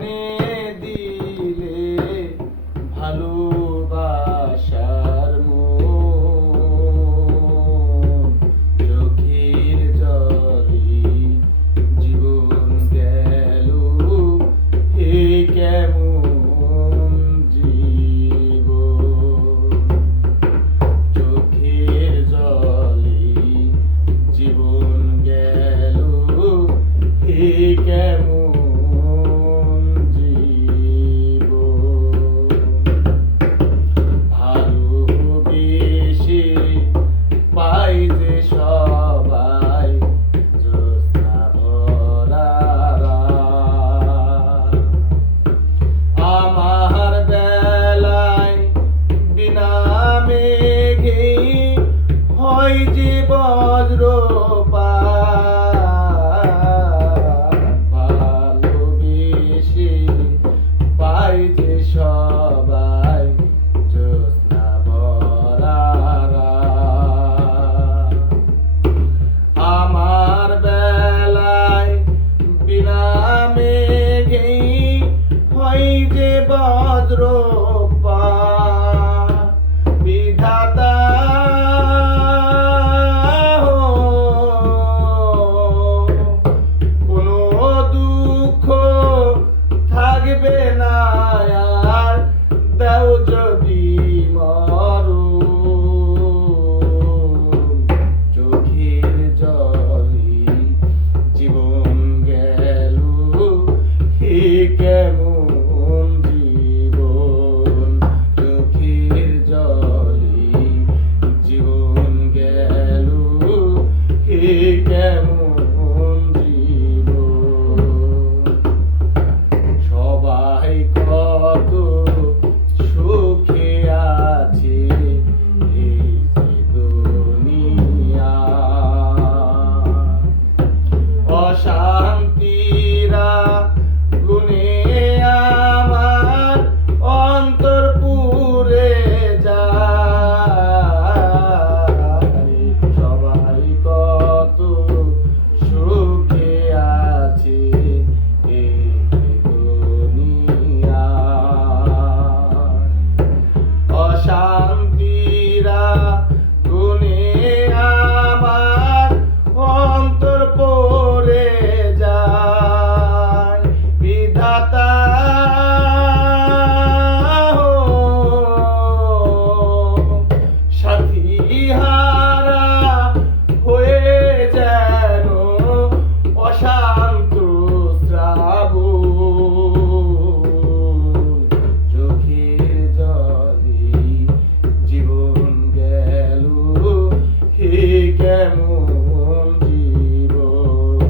দিলে ভালোবাসার মন, চোখের জলে জীবন গেল, হে কেমন জীবন। চোখের জলে জীবন গেল, হে কেমন সবাই জ্যোৎস্না ভরা আমার বেলায় বিনা মেঘে হয় যে বজ্রপাত, ভালোবেসে পাই যে সবাই জ্যোৎস্না ভরা। আমার বেলায় বিনা মেঘে হয় যে বজ্রপাত, বিধাতা কোনো দুঃখ থাকবে না আর, দেও যদি কেমন জীবন। চোখের জলে জীবন গেল, হে কেমন জীবন। সবাই কত সুখে আছে এই যে দুনিয়া, অশান্তিরা গুনে আমার অন্তর পুড়ে যায়। সবাই কত সুখে আছে এই দুনিয়ায়, অশান্তিরা গুনে আমার অন্তর পড়ে যায়। বিধাতা সাথী হারা হয়ে যেন অশান্ত শ্রাবণ, চোখের জলে জীবন গেল, হে কেমন জীবন।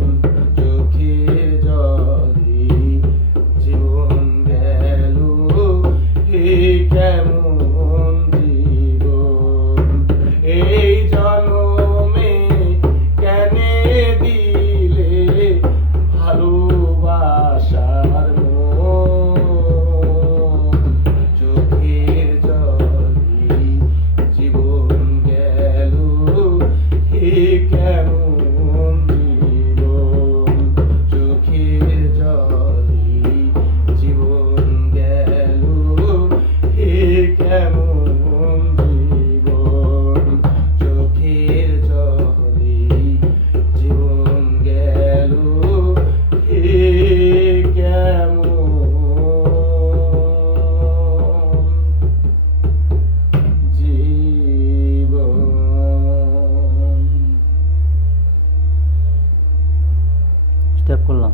চোখের জলে জীবন গেল, হে কেমন জীবন। এই জনমে কেনে দিলে ভালোবাসার মন, চোখের জলে জীবন গেল, হে কেমন জীবন। চোখের জলে জীবন গেল, হে কেমন জীবন। চোখের জলে জীবন গেল, হে কেমন জীবন। স্টেপ করলাম।